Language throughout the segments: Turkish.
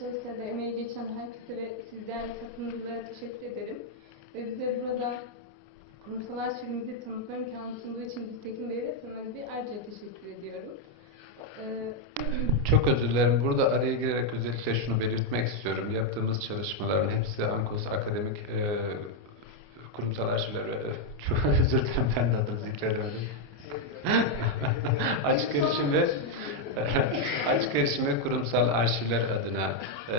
Çalışmada emeği geçen herkese ve sizden katılımcılara teşekkür ederim. Ve bize burada kurumsal arşivimizi tanıtma imkanı sunduğu için biz Tekin Bey ve Bey ayrıca teşekkür ediyorum. E, Çok özür dilerim. Burada araya girerek özellikle şunu belirtmek istiyorum. Yaptığımız çalışmaların hepsi Ankos Akademik e, Kurumsal Arşivler e, çok özür dilerim ben de adını zikredemedim. Açık erişim ve Açık erişim ve kurumsal arşivler adına e,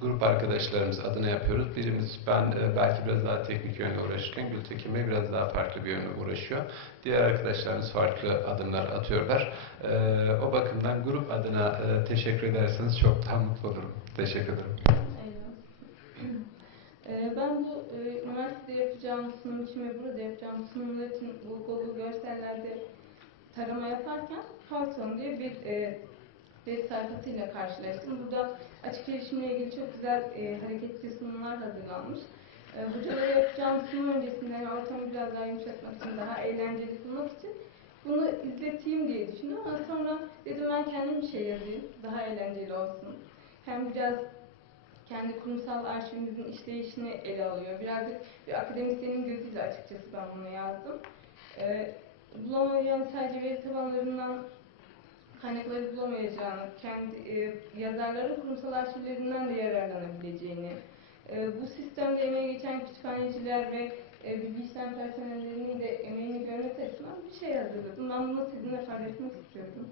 grup arkadaşlarımız adına yapıyoruz. Birimiz ben e, belki biraz daha teknik yönle uğraşırken Gültekin Bey biraz daha farklı bir yönle uğraşıyor. Diğer arkadaşlarımız farklı adımlar atıyorlar. E, o bakımdan grup adına e, teşekkür ederseniz çok daha mutlu olurum. Teşekkür ederim. Ee, Ben bu e, üniversitede yapacağım sunum için ve burada yapacağım sunumlar için bu Google görsellerde tarama yaparken Python diye bir e, web sayfasıyla karşılaştım. Burada açık erişimle ilgili çok güzel e, hareketli sunumlar hazırlanmış. E, hocalara yapacağım sunum öncesinde yani ortamı biraz daha yumuşatmak için, daha eğlenceli kılmak için bunu izleteyim diye düşündüm ama sonra dedim ben kendim bir şey yazayım, daha eğlenceli olsun. Hem biraz kendi kurumsal arşivimizin işleyişini ele alıyor. Birazcık bir akademisyenin gözüyle açıkçası ben bunu yazdım. Ee, bulamayacağım sadece veri tabanlarından kaynakları bulamayacağını, kendi e, yazarların kurumsal arşivlerinden de yararlanabileceğini, e, bu sistemde emeği geçen kütüphaneciler ve e, bilgi işlem personellerinin de emeğini görmesi açısından bir şey hazırladım. Ben bunu sizinle paylaşmak istiyorum.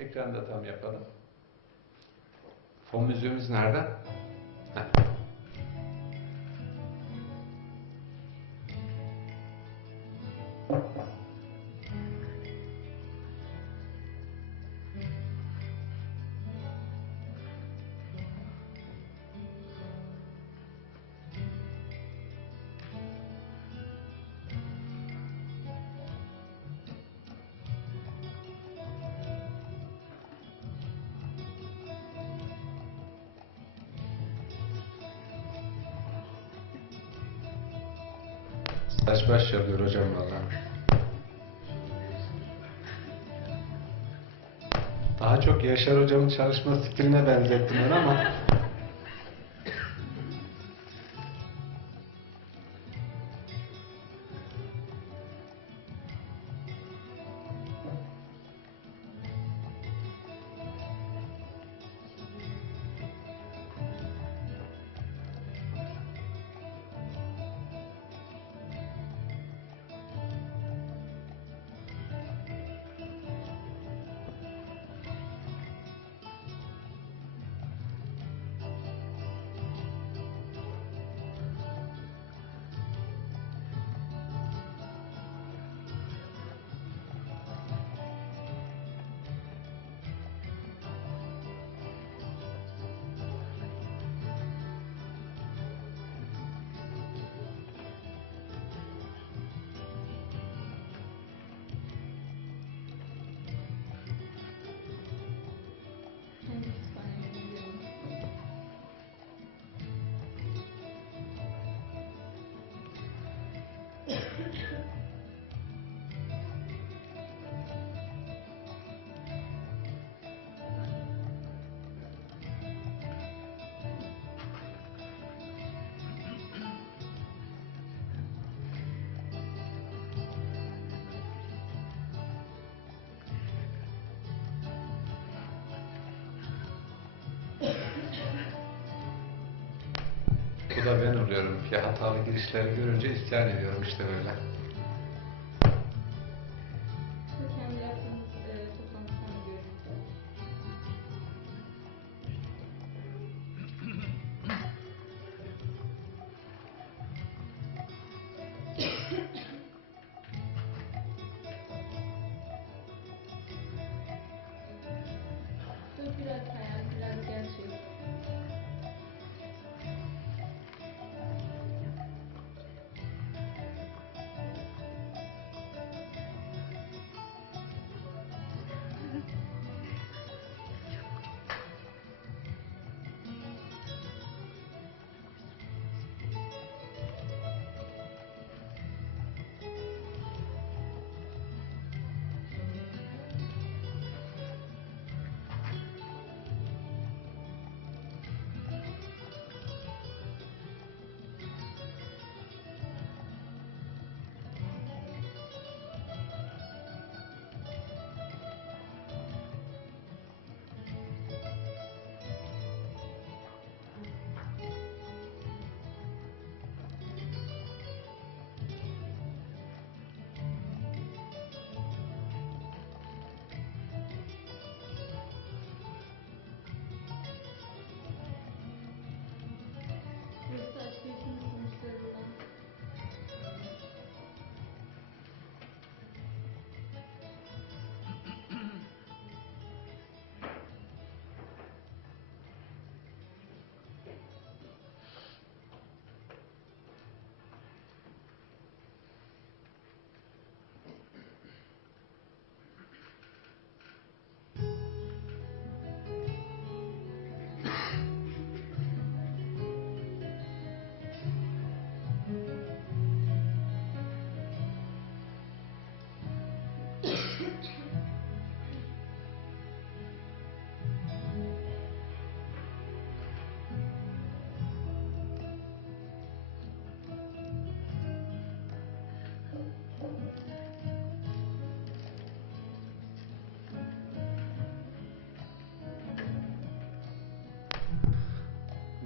Ekranda tam yapalım. Fon müziğimiz nerede? Heh. Saç baş yapıyor hocam vallahi. Çok Yaşar hocamın çalışma stiline benzettim ben ama ben oluyorum. Ya hatalı girişleri görünce isyan ediyorum işte böyle.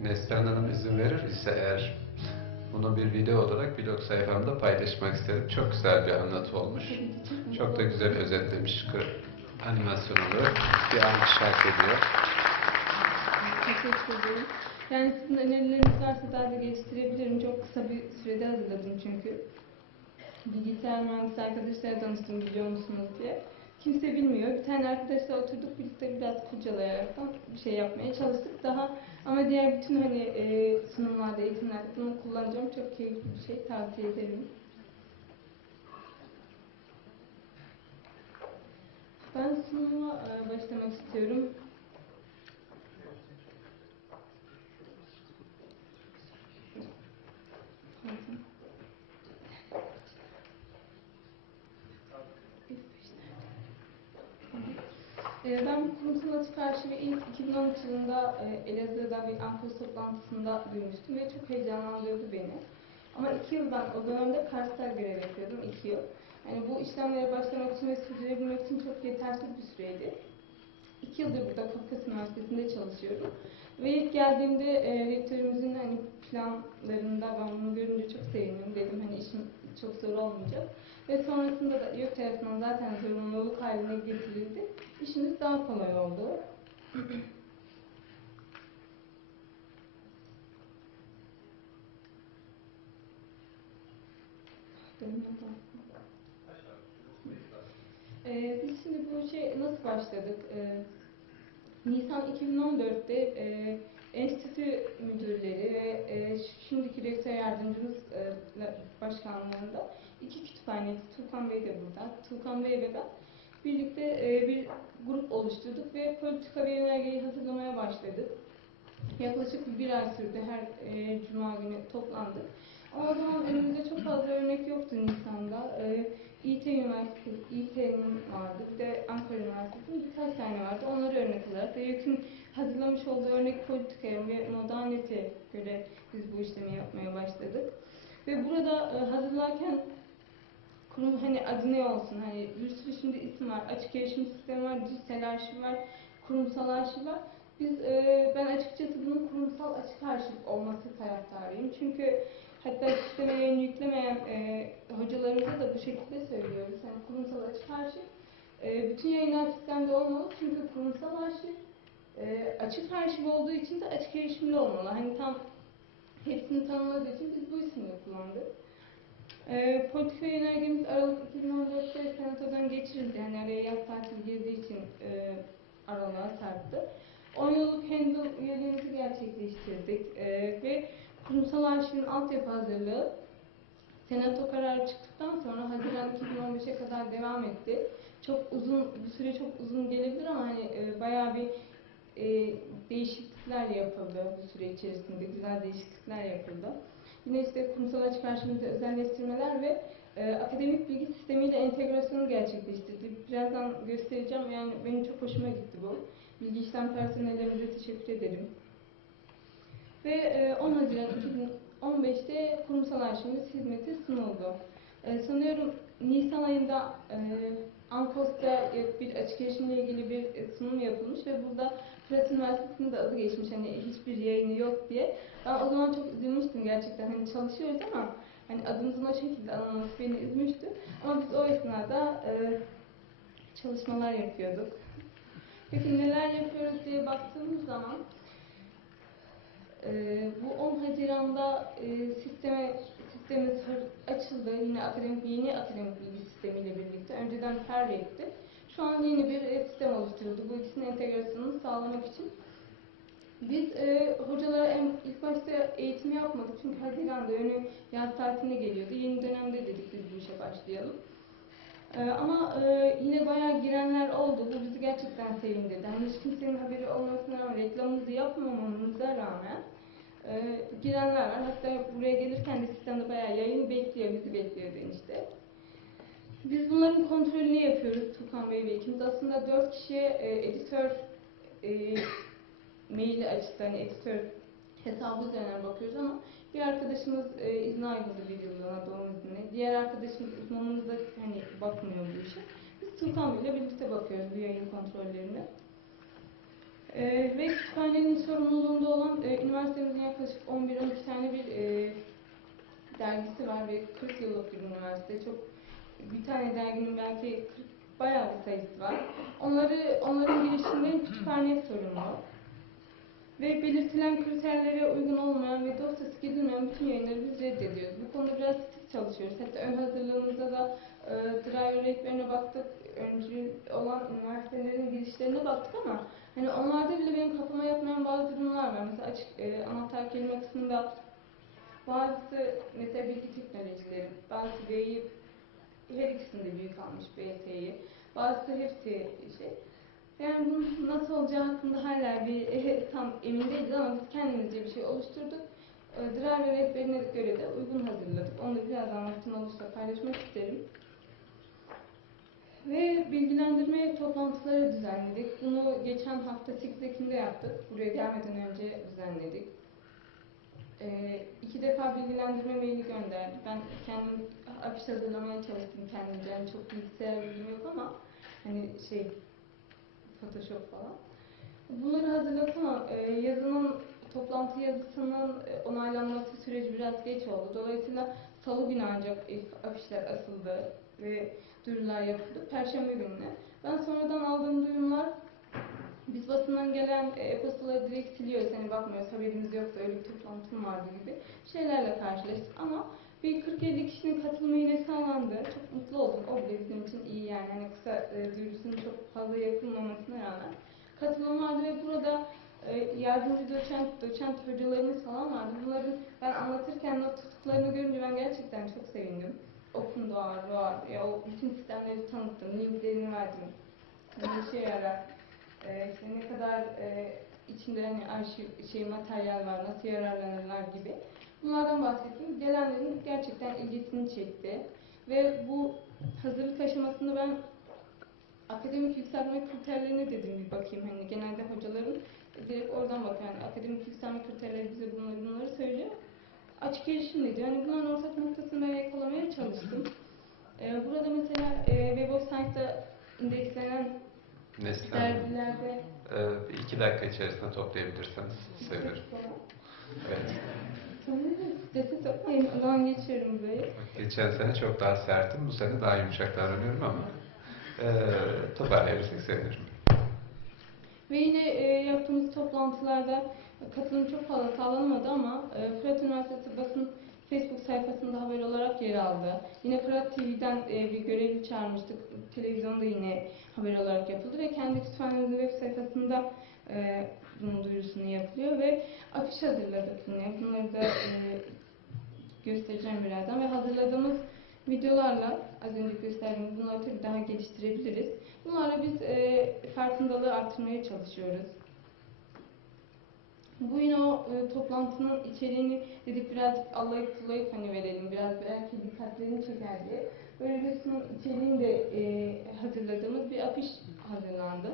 Neslihan Hanım izin verir ise eğer bunu bir video olarak blog sayfamda paylaşmak isterim. Çok güzel bir anlatı olmuş. Çok da güzel özetlemiş animasyon olarak. Bir alkış hak ediyor. Teşekkür ederim. Yani sizin önerileriniz varsa daha da geliştirebilirim. Çok kısa bir sürede hazırladım çünkü. Bilgisayar mühendisi arkadaşlarla tanıştım biliyor musunuz diye. Kimse bilmiyor. Bir tane arkadaşla oturduk birlikte biraz kurcalayaraktan bir şey yapmaya çalıştık. Daha ama diğer bütün hani e, sunumlarda, eğitimlerde bunu kullanacağım. Çok keyifli bir şey. Tavsiye ederim. Ben sunuma e, başlamak istiyorum. Pardon. Ee, Ben bu kurumsal açık arşivi ilk 2013 yılında e, Elazığ'da bir Ankara toplantısında duymuştum ve çok heyecanlandırdı beni. Ama iki yıl ben o dönemde Kars'ta görev yapıyordum, iki yıl. Yani bu işlemlere başlamak için ve sürdürebilmek için çok yetersiz bir süreydi. İki yıldır burada Kafkas Üniversitesi'nde çalışıyorum. Ve ilk geldiğimde e, rektörümüzün hani planlarında ben bunu görünce çok sevindim. Dedim hani işim çok zor olmayacak. Ve sonrasında da YÖK tarafından zaten zorunluluk haline getirildi. İşimiz daha kolay oldu. Ee, biz şimdi bu şey nasıl başladık? Ee, Nisan 2014'te e, enstitü müdürleri ve e, şimdiki rektör yardımcımız e, başkanlığında iki kütüphaneci, Tuğkan Bey de burada, Tuğkan Bey ve ben birlikte e, bir grup oluşturduk ve politika ve yönergeyi hazırlamaya başladık. Yaklaşık bir ay sürdü, her e, cuma günü toplandık. Ama o zaman elimizde çok fazla örnek yoktu Nisan'da. E, İT Üniversitesi, İT'nin vardı, bir de Ankara Üniversitesi'nin birkaç tane vardı. Onları örnek olarak ve YÖK'ün hazırlamış olduğu örnek politikaya ve modernite göre biz bu işlemi yapmaya başladık. Ve burada e, hazırlarken kurum hani adı ne olsun hani bir sürü şimdi isim var. Açık erişim sistemi var, dijital arşiv var, kurumsal arşiv var. Biz e, ben açıkçası bunun kurumsal açık arşiv olması taraftarıyım. Çünkü hatta sisteme yayın yüklemeyen e, hocalarımıza da bu şekilde söylüyoruz. Yani kurumsal açık arşiv e, bütün yayınlar sistemde olmalı. Çünkü kurumsal arşiv e, açık arşiv olduğu için de açık erişimli olmalı. Hani tam hepsini tanımladığı için biz bu ismini kullandık. E, politika yönergemiz Aralık 2014'te senatodan geçirildi. Yani araya yaz tatili girdiği için e, aralığa sarktı. 10 yıllık handle üyeliğimizi gerçekleştirdik e, ve kurumsal arşivin altyapı hazırlığı senato kararı çıktıktan sonra Haziran 2015'e kadar devam etti. Çok uzun, bu süre çok uzun gelebilir ama hani e, bayağı bir e, değişiklikler yapıldı bu süre içerisinde, güzel değişiklikler yapıldı. Yine işte kurumsal açık arşivimizde özelleştirmeler ve e, akademik bilgi sistemiyle entegrasyonu gerçekleştirdik. Birazdan göstereceğim yani benim çok hoşuma gitti bu. Bilgi işlem personellerimize teşekkür ederim. Ve e, 10 Haziran 2015'te kurumsal arşivimiz hizmete sunuldu. E, sanıyorum Nisan ayında e, Ankos'ta bir açık erişimle ilgili bir e, sunum yapılmış ve burada Fırat Üniversitesi'nin de adı geçmiş hani hiçbir yayını yok diye. Ben o zaman çok üzülmüştüm gerçekten hani çalışıyoruz ama hani adımızın o şekilde anılması beni üzmüştü. Ama biz o esnada e, çalışmalar yapıyorduk. Peki neler yapıyoruz diye baktığımız zaman e, bu 10 Haziran'da e, sisteme sistemimiz açıldı. Yine akademik yeni akademik bilgi sistemiyle birlikte. Önceden Ferrek'ti. Şu an yeni bir sistem oluşturuldu. Bu ikisinin entegrasyonunu sağlamak için. Biz e, hocalara en, ilk başta eğitim yapmadık. Çünkü Haziran'da önü yaz tatiline geliyordu. Yeni dönemde dedik biz bu işe başlayalım. E, ama e, yine bayağı girenler oldu. Bu bizi gerçekten sevindirdi. Hani hiç kimsenin haberi olmasına rağmen, reklamımızı yapmamamıza rağmen e, girenler var. Hatta buraya gelirken de sistemde bayağı yayın bekliyor, bizi bekliyor işte. Biz bunların kontrolünü yapıyoruz Tukan Bey ve ikimiz. Aslında dört kişiye e, editör e, maili açıkta, hani editör hesabı üzerinden bakıyoruz ama Bir arkadaşımız e, izne ayrıldı bir yıllığına doğum izni. Diğer arkadaşımız uzmanımız da hani bakmıyor bu işe. Biz Sultan Bey'le birlikte bakıyoruz bu yayın kontrollerine. E, ve kütüphanenin sorumluluğunda olan e, üniversitemizin yaklaşık 11-12 tane bir e, dergisi var ve 40 yıllık bir üniversite. Çok bir tane derginin belki 40 bayağı bir sayısı var. Onları onların girişinde kütüphane sorumlu. Ve belirtilen kriterlere uygun olmayan ve dosyası gidilmeyen bütün yayınları biz reddediyoruz. Bu konuda biraz titiz çalışıyoruz. Hatta ön hazırlığımızda da e, driver rehberine baktık. Öncü olan üniversitelerin girişlerine baktık ama hani onlarda bile benim kafama yatmayan bazı durumlar var. Mesela açık e, anahtar kelime kısmında bazısı mesela bilgi teknolojileri, bazısı B'yi her ikisinde büyük almış BT'yi. Bazısı hepsi şey. Yani nasıl olacağı hakkında hala bir eh, tam emin değiliz ama biz kendimizce bir şey oluşturduk. E, Driver rehberine göre de uygun hazırladık. Onu da birazdan vaktim olursa paylaşmak isterim. Ve bilgilendirme toplantıları düzenledik. Bunu geçen hafta 8 Ekim'de yaptık. Buraya gelmeden önce düzenledik. Ee, iki defa bilgilendirme maili gönderdik. Ben kendim afiş hazırlamaya çalıştım kendimce. Yani çok bilgisayar bilgim yok ama hani şey Photoshop falan. Bunları hazırladık ama e, yazının toplantı yazısının e, onaylanması süreci biraz geç oldu. Dolayısıyla salı günü ancak ilk afişler asıldı ve duyurular yapıldı. Perşembe gününe. Ben sonradan aldığım duyumlar biz basından gelen e, e-postaları direkt siliyoruz. Hani bakmıyoruz haberimiz yoksa öyle bir toplantım vardı gibi şeylerle karşılaştık. Ama bir 40-50 kişinin katılımı yine sağlandı. Çok mutlu oldum. O bile bizim için iyi yani. Hani kısa e, duyurusunun çok fazla yapılmamasına rağmen. Katılım vardı ve burada e, yardımcı doçent, doçent hocalarımız falan vardı. Bunların ben anlatırken not tuttuklarını görünce ben gerçekten çok sevindim. Open Doğar, Doğar, ya o bütün sistemleri tanıttım, linklerini verdim. Ne işe yarar, e, işte ne kadar e, içinde hani arşiv, şey, materyal var, nasıl yararlanırlar gibi. Bunlardan bahsettim. Gelenlerin gerçekten ilgisini çekti. Ve bu hazırlık aşamasında ben akademik yükselme kriterlerine dedim bir bakayım. Hani genelde hocaların direkt oradan bakıyor. Yani akademik yükselme kriterleri bize bunları, bunları söylüyor. Açık erişim dedi. Yani bunların ortak noktasını yakalamaya çalıştım. Ee, burada mesela e, Web of Science'da indekslenen Neslihan, dergilerde e, iki dakika içerisinde toplayabilirseniz sevinirim. Evet. Sesi sokmayın. Geçiyorum burayı. Geçen sene çok daha sertim, bu sene daha yumuşak davranıyorum ama e, toparlayabilirsek sevinirim. Ve yine e, yaptığımız toplantılarda katılım çok fazla sağlanamadı ama e, Fırat Üniversitesi basın Facebook sayfasında haber olarak yer aldı. Yine Fırat TV'den e, bir görevli çağırmıştık. Televizyonda yine haber olarak yapıldı ve kendi kütüphanemizin web sayfasında e, bunun duyurusunu yapılıyor ve afiş hazırladık yine. Bunları da e, göstereceğim birazdan ve hazırladığımız videolarla az önce gösterdiğimiz bunları tabii daha geliştirebiliriz. Bunlarla biz e, farkındalığı artırmaya çalışıyoruz. Bu yine o e, toplantının içeriğini dedik biraz allayıp pullayıp hani verelim, biraz belki dikkatlerini çeker diye. Sunum içeriğini de e, hazırladığımız bir afiş hazırlandı.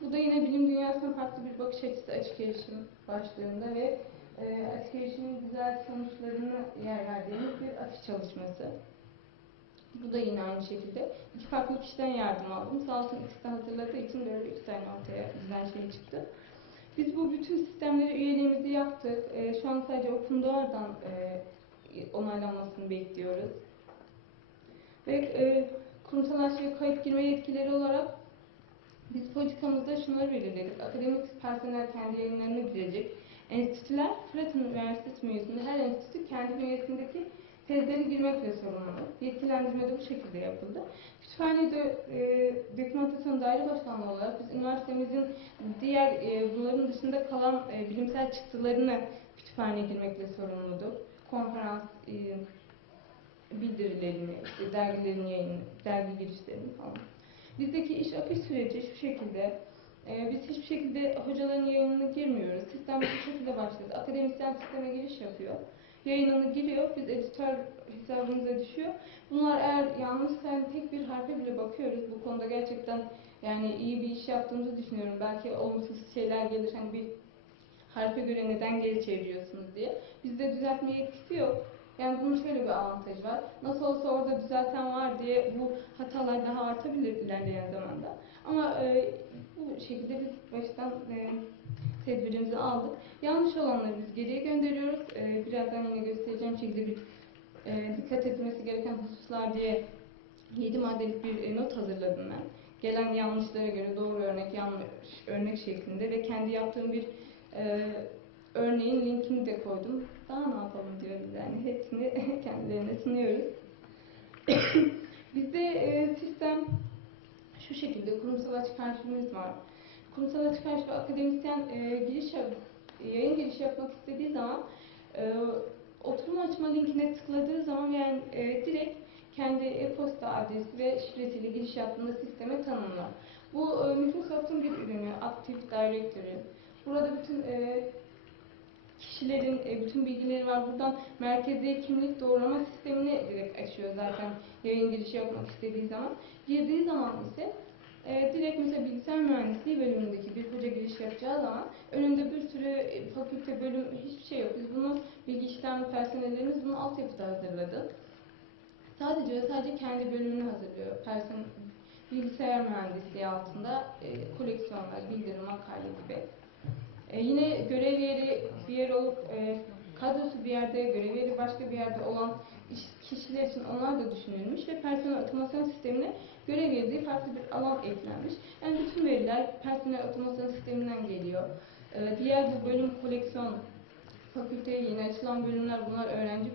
Bu da yine bilim dünyasına farklı bir bakış açısı açık erişim başlığında ve e, açık erişimin güzel sonuçlarını yer verdiğimiz bir afiş çalışması. Bu da yine aynı şekilde. iki farklı kişiden yardım aldım. Sağ olsun ikisi de hazırladığı için böyle üç tane ortaya güzel şey çıktı. Biz bu bütün sistemleri üyeliğimizi yaptık. Ee, şu an sadece Open Door'dan e, onaylanmasını bekliyoruz. Ve e, kurumsal arşive kayıt girme yetkileri olarak biz politikamızda şunları belirledik. Akademik personel kendi yayınlarını girecek. Enstitüler, Fırat Üniversitesi bünyesinde her enstitü kendi bünyesindeki tezleri girmekle sorumlu. Yetkilendirme de bu şekilde yapıldı. Kütüphanede e, dokümantasyon daire başkanlığı olarak biz üniversitemizin diğer e, bunların dışında kalan e, bilimsel çıktılarını kütüphaneye girmekle sorumluydu. Konferans e, bildirilerini, işte dergilerin yayını, dergi girişlerini falan. Bizdeki iş akış süreci şu şekilde. e, biz hiçbir şekilde hocaların yayınına girmiyoruz. Sistem bu şekilde başladı. Akademisyen sisteme giriş yapıyor. Yayınını giriyor. Biz editör hesabımıza düşüyor. Bunlar eğer yanlışsa yani tek bir harfe bile bakıyoruz. Bu konuda gerçekten yani iyi bir iş yaptığımızı düşünüyorum. Belki olumsuz şeyler gelir. Hani bir harfe göre neden geri çeviriyorsunuz diye. Bizde düzeltme yetkisi yok. Yani bunun şöyle bir avantajı var. Nasıl olsa orada düzelten var diye bu hatalar daha artabilir ilerleyen zamanda. Ama e, bu şekilde biz baştan e, tedbirimizi aldık. Yanlış olanları biz geriye gönderiyoruz. E, birazdan yine göstereceğim şekilde bir e, dikkat etmesi gereken hususlar diye 7 maddelik bir e, not hazırladım ben. Gelen yanlışlara göre doğru örnek, yanlış örnek şeklinde ve kendi yaptığım bir e, örneğin linkini de koydum. Daha ne yapalım diyoruz yani hepsini kendilerine sunuyoruz. Bizde e, sistem şu şekilde kurumsal açık arşivimiz var. Kurumsal açık arşive akademisyen e, giriş yayın girişi yapmak istediği zaman e, oturum açma linkine tıkladığı zaman yani e, direkt kendi e-posta adresi ve şifresiyle giriş yaptığında sisteme tanımlar. Bu e, Microsoft'un bir ürünü, Active Directory. Burada bütün e, kişilerin e, bütün bilgileri var. Buradan merkezi kimlik doğrulama sistemini direkt açıyor zaten yayın girişi yapmak istediği zaman. Girdiği zaman e, direkt mesela bilgisayar mühendisliği bölümündeki bir hoca giriş yapacağı zaman önünde bir sürü e, fakülte, bölüm hiçbir şey yok. Biz bunu bilgi işlem personellerimiz bunu altyapıda hazırladı. Sadece sadece kendi bölümünü hazırlıyor. Person bilgisayar mühendisliği altında e, koleksiyonlar, bildirim, makale gibi. E, yine görev yeri bir yer olup e, kadrosu bir yerde, görev yeri başka bir yerde olan kişiler için onlar da düşünülmüş ve personel otomasyon sistemine görev diye farklı bir alan eklenmiş. Yani bütün veriler personel otomasyon sisteminden geliyor. E, diğer bu bölüm koleksiyon, fakülteye yeni açılan bölümler bunlar öğrenci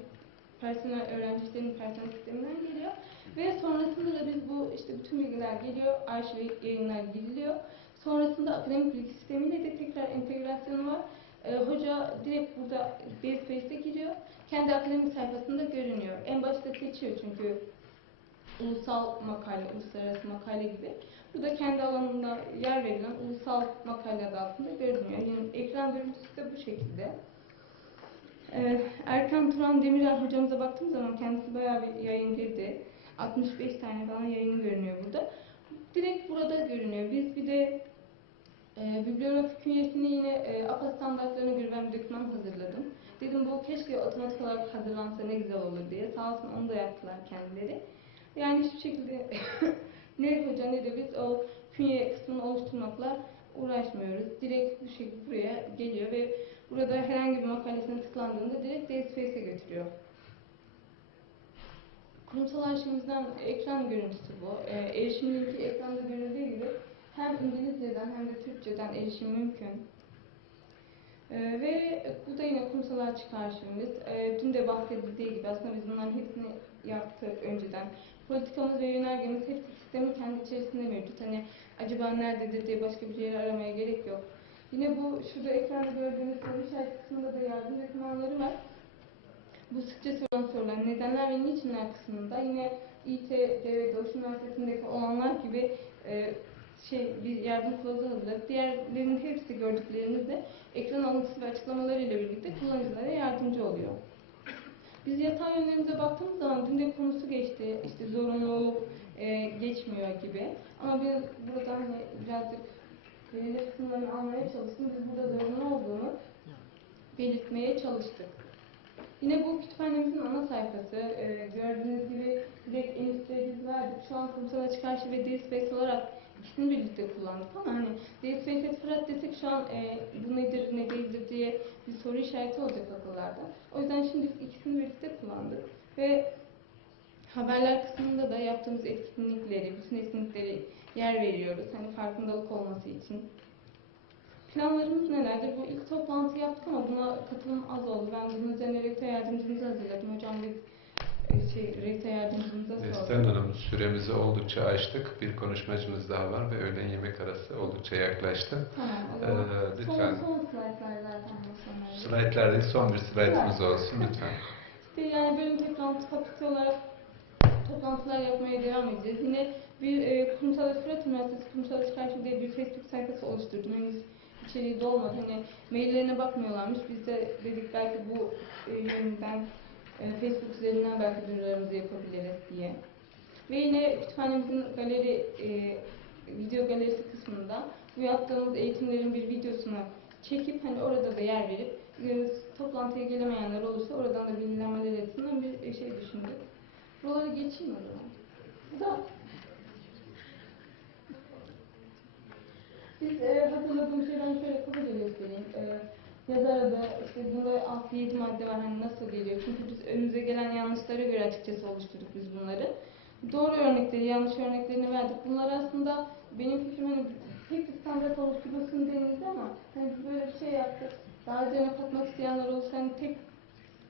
personel öğrencilerin personel sisteminden geliyor. Ve sonrasında da biz bu işte bütün bilgiler geliyor, arşive yayınlar gidiliyor. Sonrasında akademik bilgi sistemiyle de tekrar entegrasyonu var. Ee, hoca direkt burada Basepace'e giriyor. Kendi akademik sayfasında görünüyor. En başta seçiyor çünkü ulusal makale, uluslararası makale gibi. Burada kendi alanında yer verilen ulusal makale adı altında görünüyor. Yani ekran görüntüsü de bu şekilde. Ee, Erkan Turan Demirel hocamıza baktığım zaman kendisi bayağı bir yayın girdi. 65 tane falan yayını görünüyor burada. Direkt burada görünüyor. Biz bir de e, bibliografi künyesini yine e, APA standartlarına göre ben bir doküman hazırladım. Dedim bu keşke otomatik olarak hazırlansa ne güzel olur diye. Sağ olsun onu da yaptılar kendileri. Yani hiçbir şekilde ne hoca ne de biz o künye kısmını oluşturmakla uğraşmıyoruz. Direkt bu şekilde buraya geliyor ve burada herhangi bir makalesine tıklandığında direkt DSpace'e götürüyor. Kurumsal arşivimizden ekran görüntüsü bu. E, erişim linki ekranda görüldüğü gibi hem İngilizceden hem de Türkçeden erişim mümkün. E, ve bu da yine kurumsal açık arşivimiz. E, dün de bahsedildiği gibi aslında biz bunların hepsini yaptık önceden. Politikamız ve yönergemiz hepsi sistemin kendi içerisinde mevcut. Hani acaba nerededir diye başka bir yere aramaya gerek yok. Yine bu şurada ekranda gördüğünüz soru işaret kısmında da yardım dokümanları var. Bu sıkça sorulan sorular nedenler ve niçinler kısmında yine İT, ve Doğuş Üniversitesi'ndeki olanlar gibi e, şey bir yardım kılavuzu hazırladık. Diğerlerinin hepsi gördüklerinizde ekran alıntısı ve açıklamalarıyla birlikte kullanıcılara yardımcı oluyor. Biz yatay yönlerimize baktığımız zaman dün de konusu geçti. İşte zorunlu e, geçmiyor gibi. Ama biz burada hani birazcık belirli kısımlarını almaya çalıştım. Biz burada zorunlu olduğunu belirtmeye çalıştık. Yine bu kütüphanemizin ana sayfası. Ee, gördüğünüz gibi direkt en üstte verdik. Şu an kurumsal açık arşiv ve DSpace olarak ikisini birlikte kullandık ama hani DSpace'e Fırat desek şu an e, bu nedir ne değildir diye bir soru işareti olacak akıllarda. O yüzden şimdi ikisini birlikte kullandık. Ve haberler kısmında da yaptığımız etkinlikleri, bütün etkinlikleri yer veriyoruz. Hani farkındalık olması için. Planlarımız nelerdir? Bu ilk toplantı yaptık ama buna katılım az oldu. Ben bunun üzerine rektör yardımcımızı hazırladım. Hocam biz şey, rektör yardımcımıza Neslihan sorduk. Hanım süremizi oldukça aştık. Bir konuşmacımız daha var ve öğlen yemek arası oldukça yaklaştı. Tamam Ee, lütfen. Son, son slaytlar zaten bu sonlarda. Slaytlar değil son bir slaytımız olsun lütfen. İşte yani bölüm toplantı fakülte olarak toplantılar yapmaya devam edeceğiz. Yine bir e, Kurumsal Fırat Üniversitesi Kurumsal Çıkarşı diye bir Facebook sayfası oluşturdum. Henüz içeriği dolmadı. Hani maillerine bakmıyorlarmış. Biz de dedik belki bu e, yönden Facebook üzerinden belki duyurularımızı yapabiliriz diye. Ve yine kütüphanemizin galeri, e, video galerisi kısmında bu yaptığımız eğitimlerin bir videosunu çekip hani orada da yer verip e, toplantıya gelemeyenler olursa oradan da bilgilenmeler açısından bir şey düşündük. Buraları geçeyim o zaman. Da Biz e, hatırladığım şeyden şöyle kabaca göstereyim. E, yazarda işte bunda 6-7 madde var hani nasıl geliyor? Çünkü biz önümüze gelen yanlışlara göre açıkçası oluşturduk biz bunları. Doğru örnekleri, yanlış örneklerini verdik. Bunlar aslında benim fikrim hani tek bir standart oluşturulsun denildi ama hani böyle bir şey yaptık. Daha üzerine katmak isteyenler olursa hani tek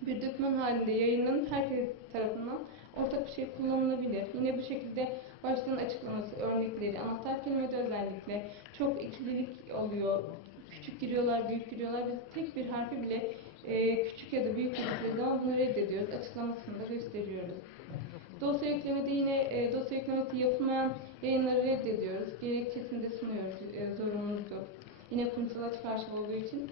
bir doküman halinde yayınlanıp herkes tarafından ortak bir şey kullanılabilir. Yine bu şekilde baştan açıklaması, örnekleri, anahtar kelimede özellikle çok ikililik oluyor. Küçük giriyorlar, büyük giriyorlar. Biz tek bir harfi bile e, küçük ya da büyük girdikleri zaman bunu reddediyoruz. Açıklamasını da gösteriyoruz. Dosya eklemede yine e, dosya eklemesi yapılmayan yayınları reddediyoruz. Gerekçesini de sunuyoruz. E, zorunluluk yok. Yine kurumsal açık arşiv olduğu için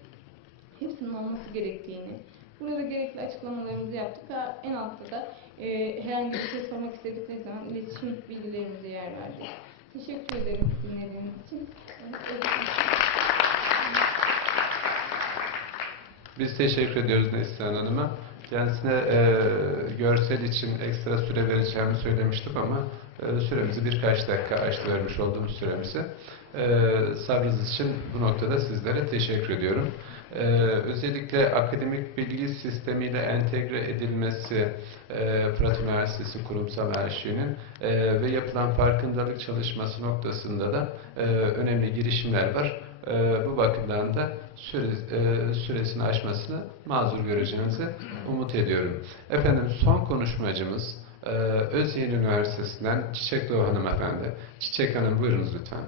hepsinin olması gerektiğini, burada gerekli açıklamalarımızı yaptık. Ha, en altta da e, herhangi bir şey sormak istedikleri zaman iletişim bilgilerimize yer verdik. Teşekkür ederim dinlediğiniz için. Biz teşekkür ediyoruz Neslihan Hanım'a. Kendisine e, görsel için ekstra süre vereceğimi söylemiştim ama e, süremizi birkaç dakika aştı vermiş olduğumuz süremizi. E, sabrınız için bu noktada sizlere teşekkür ediyorum. E, özellikle akademik bilgi sistemiyle entegre edilmesi e, Fırat Üniversitesi Kurumsal Arşivinin e, ve yapılan farkındalık çalışması noktasında da e, önemli girişimler var. Ee, bu bakımdan da süre, e, süresini aşmasını mazur göreceğinizi umut ediyorum. Efendim son konuşmacımız e, Özyeğin Üniversitesi'nden Çiçek Doğu Hanımefendi. Çiçek Hanım buyurunuz lütfen.